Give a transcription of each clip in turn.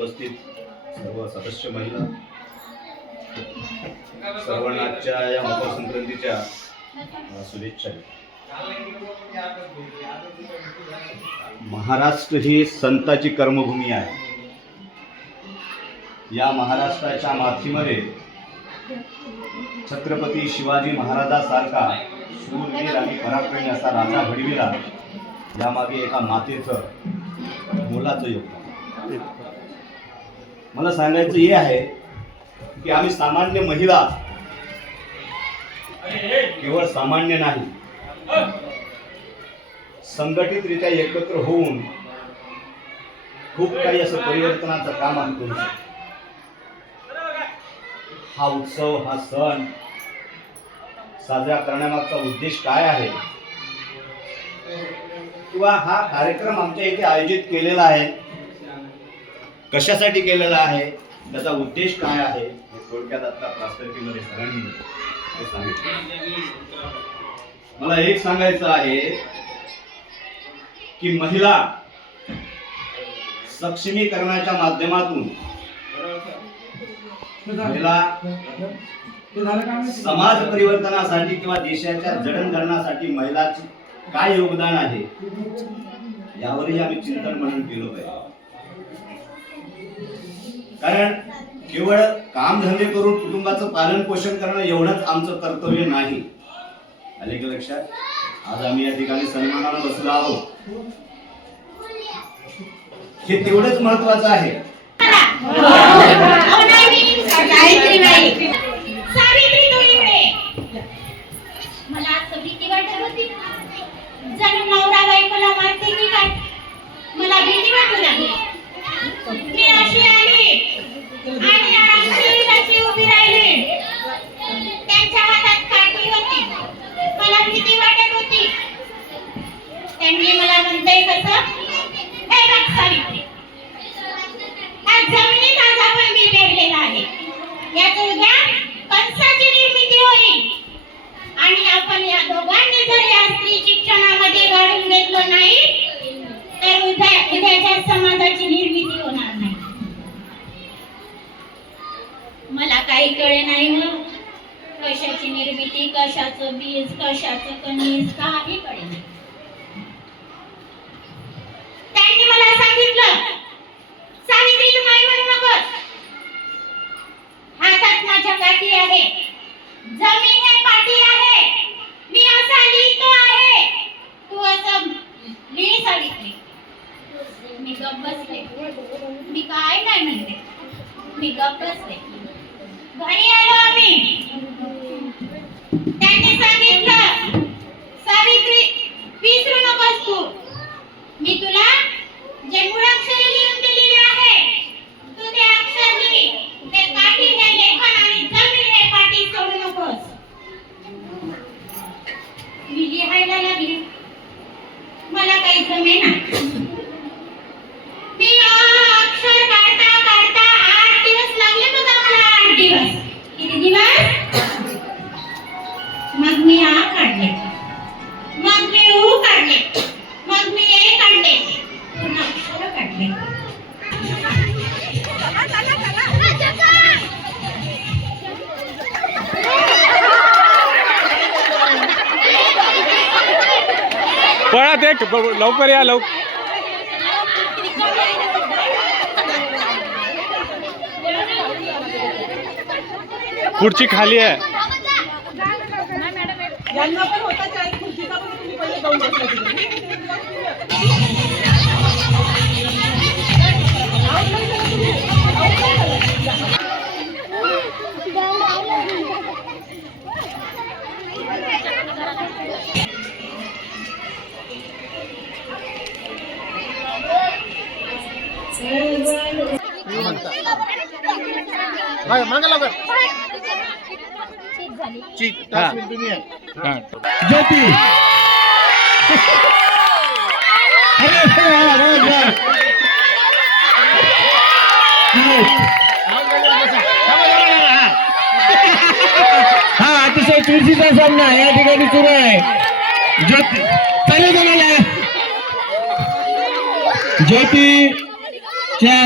उपस्थित सर्व सदस्य महिला सर्वांना या मकर संक्रांतीच्या शुभेच्छा महाराष्ट्र ही संताची कर्मभूमी आहे. या महाराष्ट्राच्या माथीमध्ये छत्रपती शिवाजी महाराजासारखा शूरवीर आणि पराक्रमी असा राजा घडविला. यामागे एका मातेचं मुलाचं योगदान. मला सांगायचं हे आहे की आम्ही सामान्य महिला केवळ सामान्य नाही. संघटितरित्या एकत्र होऊन खूप काही असं परिवर्तनाचं काम आम्ही करू शकतो. हा उत्सव हा सण साजरा करण्यामागचा उद्देश काय आहे? किंवा हा कार्यक्रम आमच्या इथे आयोजित केलेला आहे. कशासाठी केलेला आहे? त्याचा उद्देश काय आहे? हे थोडक्यात आता प्रास्ताविकेमध्ये सरांनी हे सांगितलं मला एक सांगायचं आहे की महिला सक्षमीकरणाच्या माध्यमातून महिला समाज परिवर्तनासाठी किंवा देशाच्या जडणघडणासाठी महिलाचे काय योगदान आहे? यावरही आम्ही चिंतन मनन केलं पाहिजे. कारण केवळ कामधंदे करून कुटुंबाचं पालन पोषण करणं एवढंच आमचं कर्तव्य नाही. आले का लक्षात? आज आम्ही या ठिकाणी सन्मानानं बसलो आहोत. हे तेवढंच महत्वाचं आहे. नाही, नाही. मला असं भीती वाटत होती. जणू नवरा बायकोला मारते की काय? मला भीती वाटू लागली. मी अशी उभी त्यांच्या हातात होती. मला वाटत होती. त्यांनी मला म्हणते कसं काही कळे नाही मग कशाची निर्मिती कशाचं बीज कशाचं कणीस काही कळे नाही. त्यांनी मला सांगितलं सावित्री तू नाही म्हणू नकोस हातात माझ्या काठी आहे जमीन हे पाठी आहे मी असा लिहितो आहे तू असं लिही सावित्री मी गप्प बसले मी काय नाही म्हणते मी गप्प बसले घरी आलो आम्ही त्यांनी सांगितलं सावित्री विसरू नकोस तू. मी तुला जे मुळाक्षरे लिहून दिलेले आहे. तू ते अक्षर लिही. ते काठी हे लेखन आणि जमीन हे पाठी सोडू नकोस. मी लिहायला लागली. मला काही जमेना. ते लवकर या लवकर खुर्ची खाली आहे ज्योती. हा अतिशय चुरशीचा सामना या ठिकाणी सुरू आहे. ज्योती. चालू कोणाला ज्योतीच्या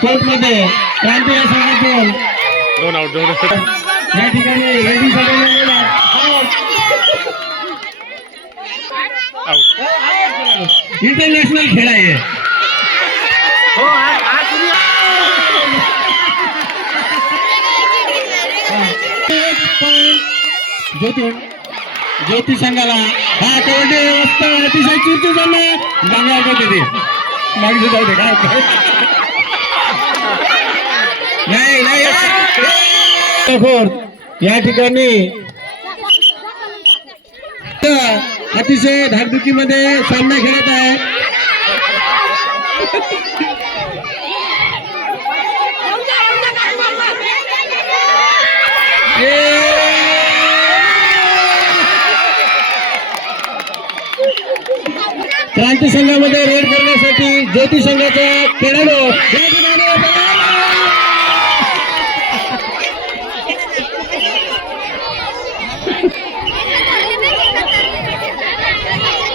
कोर्टमध्ये क्रांती या संघातून दोन आउट दोन. या ठिकाणी आउट इंटरनॅशनल खेळ आहे. ज्योती ज्योती संघाला हा कबड्डी व्यवस्था अतिशय चुरचूर झालं. होतं मागे जाऊ दे काय होतं? नाही नाही फोर या ठिकाणी अतिशय धाकधुकीमध्ये सामना खेळत आहे क्रांती संघामध्ये रेड करण्यासाठी ज्योती संघाचा खेळाडू या ठिकाणी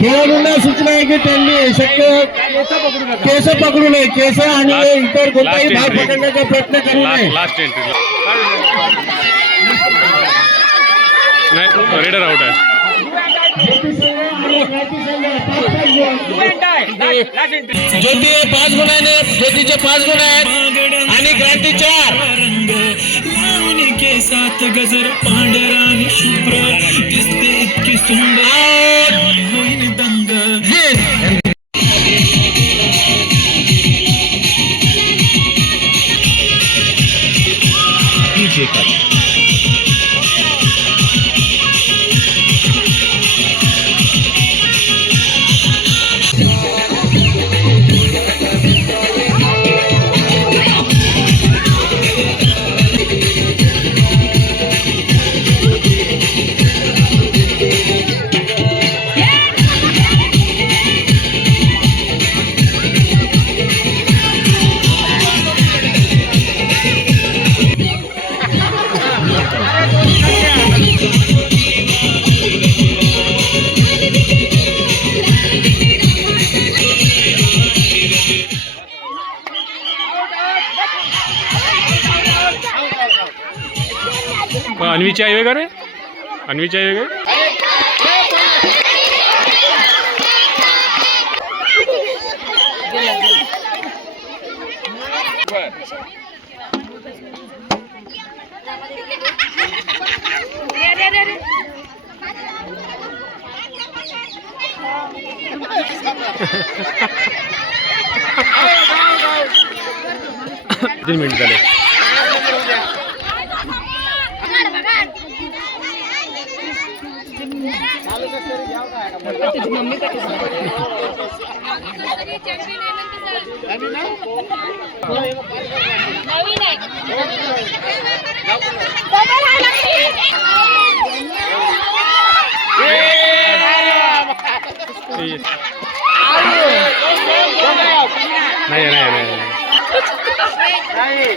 खेळाडूंना सूचना आहे की त्यांनी शक्य केस पकडू नये. केस आणि इतर कोणताही भाग. पकडण्याचा प्रयत्न करू नये. लास्ट लास्ट एंट्री नाही रेडर आउट आहे. ज्योती पाच गुण आहे ज्योतीचे पाच गुण आहेत आणि क्रांती चार. लावणी केसात गजर पांढरा आणि शुभ्र दिसते इतकी सुंदर. শেখায় अन्वीची आई वगैरे? अन्वीची आई वगैरे? तीन मिनिट झाले? नाही नाही नाही नाही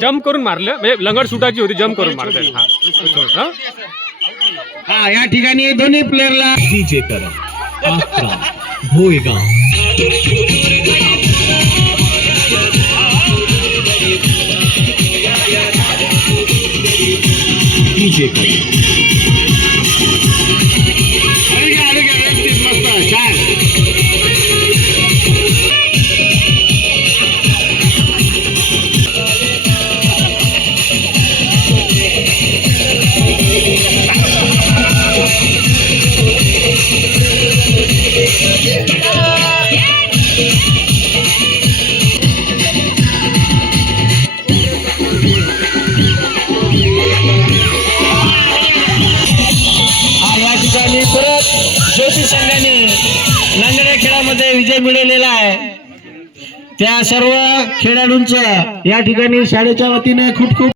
जम्प करून मारलं म्हणजे लंगड सुटाची होती जम्प करून मारलं. हा. या ठिकाणी दोन्ही प्लेअरला डीजे करा. भोयगाव. डीजे करा. ज्योतिष खेळामध्ये विजय आहे. त्या सर्व खेळाडूंचं या ठिकाणी शाळेच्या वतीने खूप खूप